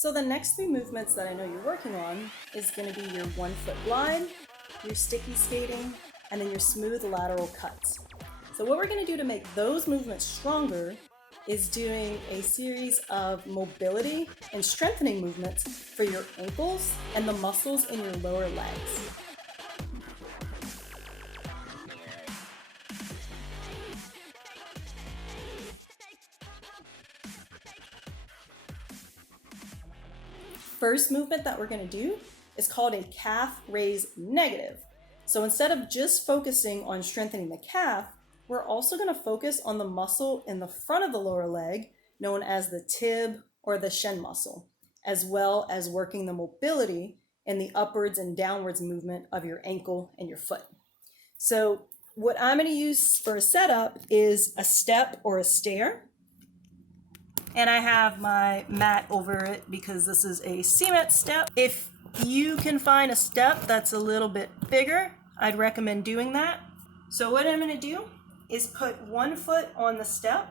So the next three movements that I know you're working on is going to be your 1 foot glide, your sticky skating, and then your smooth lateral cuts. So what we're going to do to make those movements stronger is doing a series of mobility and strengthening movements for your ankles and the muscles in your lower legs. First movement that we're going to do is called a calf raise negative. So instead of just focusing on strengthening the calf, we're also going to focus on the muscle in the front of the lower leg, known as the tib or the shin muscle, as well as working the mobility in the upwards and downwards movement of your ankle and your foot. So what I'm going to use for a setup is a step or a stair. And I have my mat over it because this is a cement step. If you can find a step that's a little bit bigger, I'd recommend doing that. So what I'm going to do is put 1 foot on the step,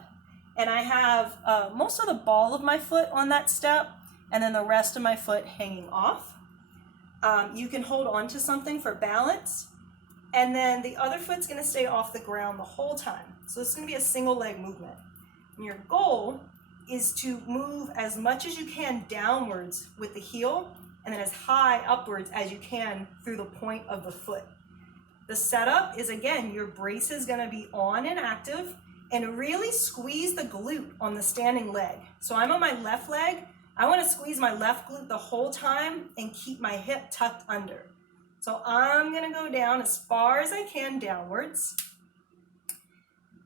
and I have most of the ball of my foot on that step, and then the rest of my foot hanging off. You can hold on to something for balance, and then the other foot's going to stay off the ground the whole time. So this is going to be a single leg movement. And your goal is to move as much as you can downwards with the heel and then as high upwards as you can through the point of the foot. The setup is, again, your brace is going to be on and active, and really squeeze the glute on the standing leg. So I'm on my left leg. I want to squeeze my left glute the whole time and keep my hip tucked under. So I'm going to go down as far as I can downwards.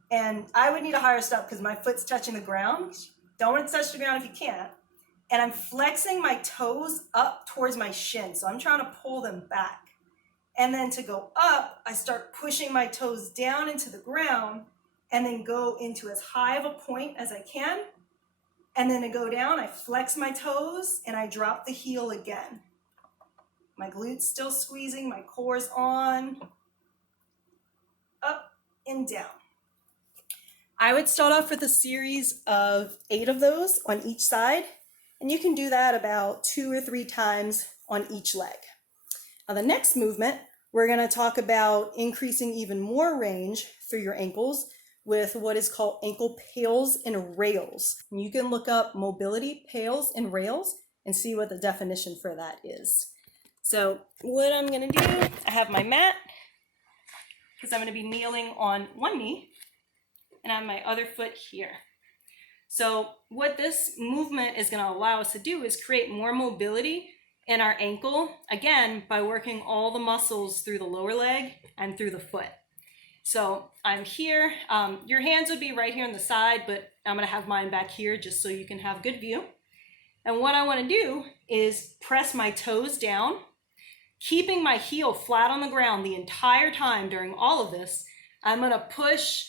And I would need a higher step because my foot's touching the ground. Don't want to touch the ground if you can't. And I'm flexing my toes up towards my shin. So I'm trying to pull them back. And then to go up, I start pushing my toes down into the ground and then go into as high of a point as I can. And then to go down, I flex my toes and I drop the heel again. My glute's still squeezing, my core's on, up and down. I would start off with a series of 8 of those on each side, and you can do that about 2 or 3 times on each leg. Now the next movement, we're going to talk about increasing even more range through your ankles with what is called ankle PAILS and rails. And you can look up mobility PAILS and rails and see what the definition for that is. So what I'm going to do, I have my mat because I'm going to be kneeling on one knee, and I have my other foot here. So what this movement is going to allow us to do is create more mobility in our ankle, again, by working all the muscles through the lower leg and through the foot. So I'm here. Your hands would be right here on the side, but I'm going to have mine back here just so you can have good view. And what I want to do is press my toes down, keeping my heel flat on the ground the entire time during all of this. I'm going to push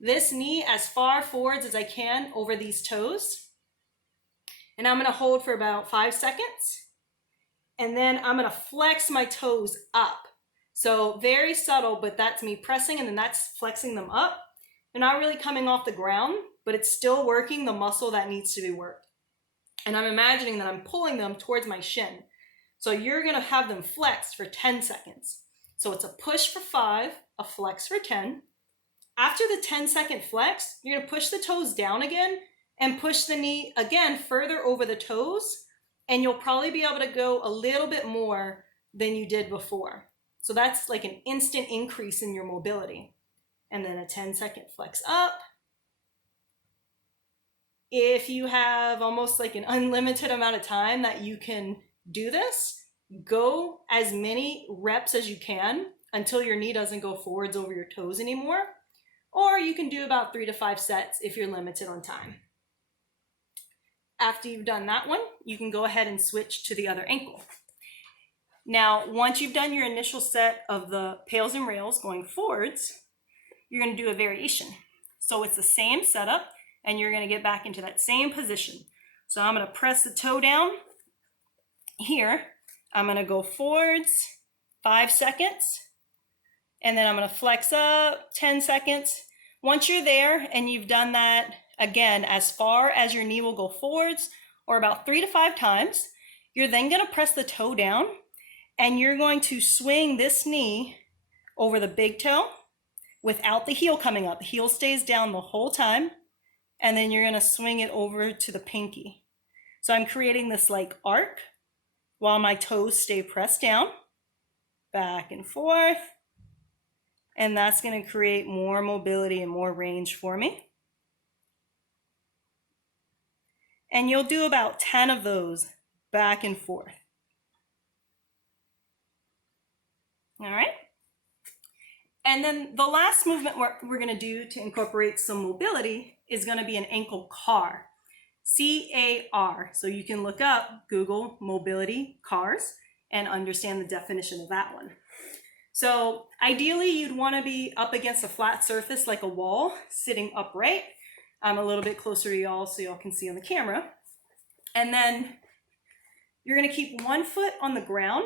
this knee as far forwards as I can over these toes. And I'm going to hold for about 5 seconds. And then I'm going to flex my toes up. So very subtle, but that's me pressing, and then that's flexing them up. They're not really coming off the ground, but it's still working the muscle that needs to be worked. And I'm imagining that I'm pulling them towards my shin. So you're going to have them flexed for 10 seconds. So it's a push for 5, a flex for 10. After the 10-second flex, you're going to push the toes down again and push the knee again further over the toes. And you'll probably be able to go a little bit more than you did before. So that's like an instant increase in your mobility. And then a 10-second flex up. If you have almost like an unlimited amount of time that you can do this, go as many reps as you can until your knee doesn't go forwards over your toes anymore. Or you can do about 3 to 5 sets if you're limited on time. After you've done that one, you can go ahead and switch to the other ankle. Now, once you've done your initial set of the PAILS and rails going forwards, you're going to do a variation. So it's the same setup, and you're going to get back into that same position. So I'm going to press the toe down here. I'm going to go forwards 5 seconds, and then I'm going to flex up 10 seconds. Once you're there and you've done that, again, as far as your knee will go forwards or about 3 to 5 times. You're then going to press the toe down, and you're going to swing this knee over the big toe without the heel coming up. The heel stays down the whole time, and then you're going to swing it over to the pinky. So I'm creating this like arc while my toes stay pressed down, back and forth, and that's going to create more mobility and more range for me. And you'll do about 10 of those back and forth. All right. And then the last movement we're going to do to incorporate some mobility is going to be an ankle car. C-A-R. So you can look up, Google mobility cars, and understand the definition of that one. So ideally, you'd want to be up against a flat surface like a wall, sitting upright. I'm a little bit closer to y'all so y'all can see on the camera. And then you're going to keep one foot on the ground,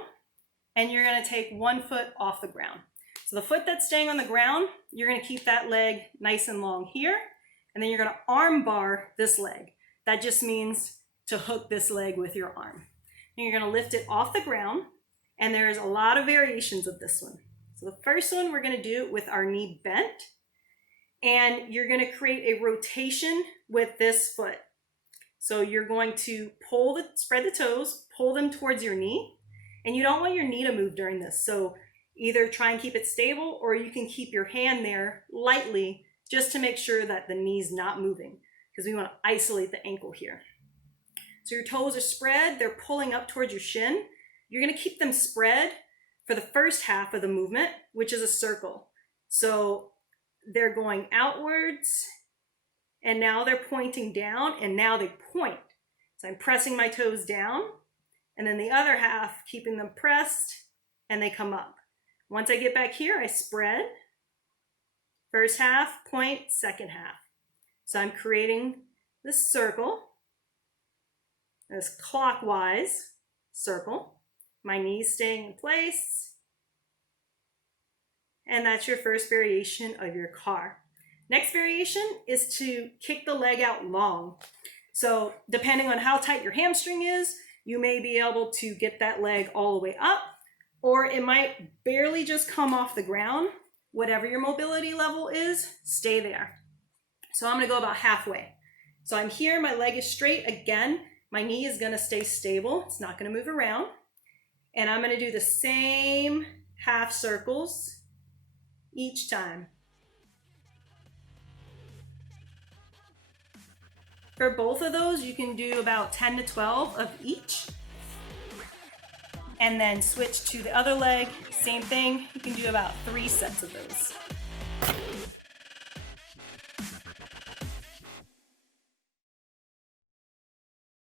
and you're going to take 1 foot off the ground. So the foot that's staying on the ground, you're going to keep that leg nice and long here, and then you're going to arm bar this leg. That just means to hook this leg with your arm. And you're going to lift it off the ground, and there's a lot of variations of this one. So the first one we're going to do with our knee bent, and you're going to create a rotation with this foot. So you're going to spread the toes, pull them towards your knee, and you don't want your knee to move during this. So either try and keep it stable, or you can keep your hand there lightly just to make sure that the knee's not moving, because we want to isolate the ankle here. So your toes are spread, they're pulling up towards your shin. You're going to keep them spread for the first half of the movement, which is a circle. So they're going outwards, and now they're pointing down, and now they point. So I'm pressing my toes down, and then the other half, keeping them pressed, and they come up. Once I get back here, I spread. First half, point, second half. So I'm creating this circle, this clockwise circle. My knees staying in place. And that's your first variation of your car. Next variation is to kick the leg out long. So depending on how tight your hamstring is, you may be able to get that leg all the way up, or it might barely just come off the ground. Whatever your mobility level is, stay there. So I'm going to go about halfway. So I'm here, my leg is straight. Again, my knee is going to stay stable. It's not going to move around. And I'm going to do the same half circles each time. For both of those, you can do about 10 to 12 of each. And then switch to the other leg, same thing. You can do about 3 sets of those.